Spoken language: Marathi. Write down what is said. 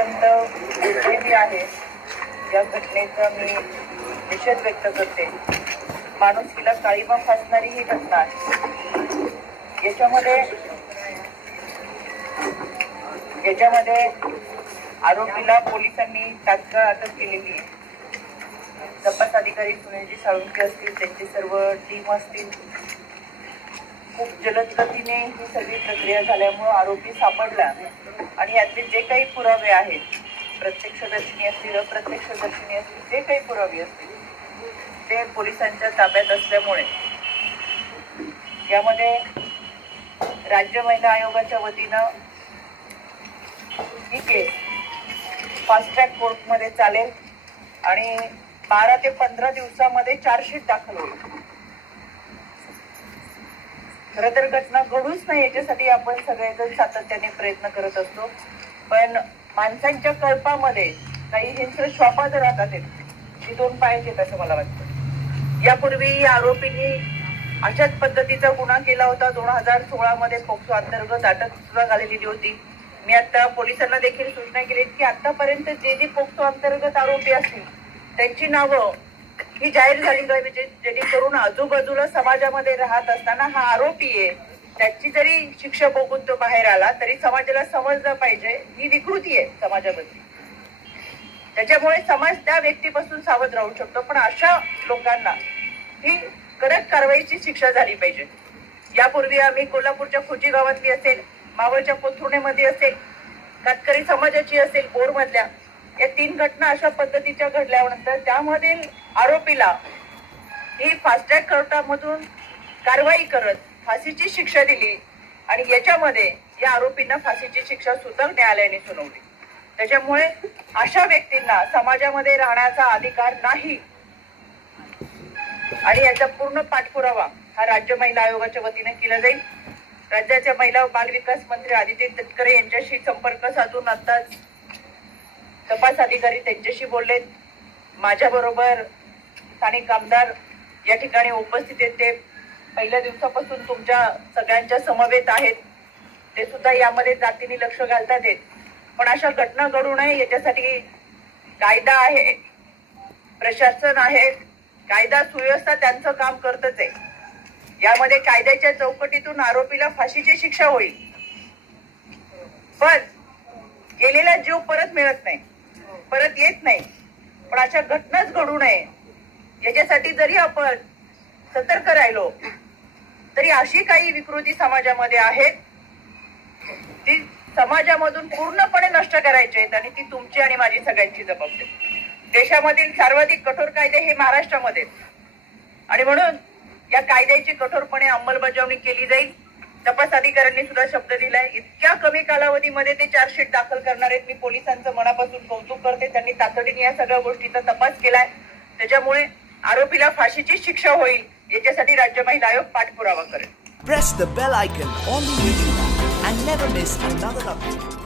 अत्यंत दुर्दैवी आहे या घटनेचा मी निषेध व्यक्त करते माणूस तिला काळीबा फासणारी ही घटना आहे याच्यामध्ये याच्यामध्ये आरोपीला पोलिसांनी तात्काळ अटक केलेली आहे तपास अधिकारी सुनीलजी साळुंके असतील त्यांची सर्व टीम असतील खूप जलद गतीने ही सगळी प्रक्रिया झाल्यामुळं आरोपी सापडला आणि यातले जे काही पुरावे आहेत प्रत्यक्षदर्शनी असतील अप्रत्यक्षदर्शनी असतील जे काही पुरावे असतील ते पोलिसांच्या ताब्यात असल्यामुळे यामध्ये राज्य महिला आयोगाच्या वतीनं ही केस फास्ट ट्रॅक कोर्टमध्ये चालेल आणि बारा ते पंधरा दिवसामध्ये चार्जशीट दाखल होईल खरं तर घटना घडूच नाही याच्यासाठी आपण सगळेजण सातत्याने प्रयत्न करत असतो पण माणसांच्या कळपामध्ये काही हिंसक श्वापा जर राहतात ती दोन पाहिजेत असं मला वाटतं यापूर्वी या आरोपींनी अशाच पद्धतीचा गुन्हा केला होता दोन हजार सोळा मध्ये फोक्सो अंतर्गत अटक सुद्धा झालेली होती मी आता पोलिसांना देखील सूचना केली की आतापर्यंत जे जे पोक्सो अंतर्गत आरोपी असतील त्यांची नावं ही जाहीर झाली म्हणजे जेणेकरून आजूबाजूला समाजामध्ये राहत असताना हा आरोपी आहे त्याची जरी शिक्षा बघून तो बाहेर आला तरी समाजाला समजलं पाहिजे ही विकृती आहे समाजामध्ये त्याच्यामुळे समाज त्या व्यक्तीपासून सावध राहू शकतो पण अशा लोकांना ही कडक कारवाईची शिक्षा झाली पाहिजे यापूर्वी आम्ही कोल्हापूरच्या खोची गावातली असेल मावळच्या कोथरुणेमध्ये असेल कातकरी समाजाची असेल मधल्या या तीन घटना अशा पद्धतीच्या घडल्यानंतर त्यामधील आरोपीला ही फास्टॅग कोर्टामधून कारवाई करत फाशीची शिक्षा दिली आणि याच्यामध्ये या आरोपींना फाशीची शिक्षा सुद्धा न्यायालयाने सुनावली त्याच्यामुळे अशा व्यक्तींना समाजामध्ये राहण्याचा अधिकार नाही आणि याचा पूर्ण पाठपुरावा हा राज्य महिला आयोगाच्या वतीने केला जाईल राज्याच्या महिला बाल विकास मंत्री आदित्य तटकरे यांच्याशी संपर्क साधून आताच तपास अधिकारी त्यांच्याशी बोलले बरोबर स्थानिक आमदार या ठिकाणी उपस्थित आहेत ते पहिल्या दिवसापासून तुमच्या सगळ्यांच्या समवेत आहेत ते सुद्धा यामध्ये जातीने लक्ष घालतात आहेत पण अशा घटना घडू नये याच्यासाठी कायदा आहे प्रशासन आहे कायदा सुव्यवस्था त्यांचं काम करतच आहे यामध्ये कायद्याच्या चौकटीतून आरोपीला फाशीची शिक्षा होईल पण गेलेला जीव परत मिळत नाही परत येत नाही पण अशा घटनाच घडू नये याच्यासाठी जरी आपण सतर्क राहिलो तरी अशी काही विकृती समाजामध्ये आहेत ती समाजामधून पूर्णपणे नष्ट करायची आहेत आणि ती तुमची आणि माझी सगळ्यांची जबाबदारी देशामधील सर्वाधिक कठोर कायदे हे महाराष्ट्रामध्ये आणि म्हणून या कायद्याची कठोरपणे अंमलबजावणी केली जाईल तपास अधिकाऱ्यांनी सुद्धा शब्द दिलाय इतक्या कमी कालावधीमध्ये ते चार्जशीट दाखल करणार आहेत मी पोलिसांचं मनापासून कौतुक करते त्यांनी तातडीने या सगळ्या गोष्टीचा तपास केलाय त्याच्यामुळे आरोपीला फाशीची शिक्षा होईल याच्यासाठी राज्य महिला आयोग पाठपुरावा करेल press the bell icon on the and never miss another update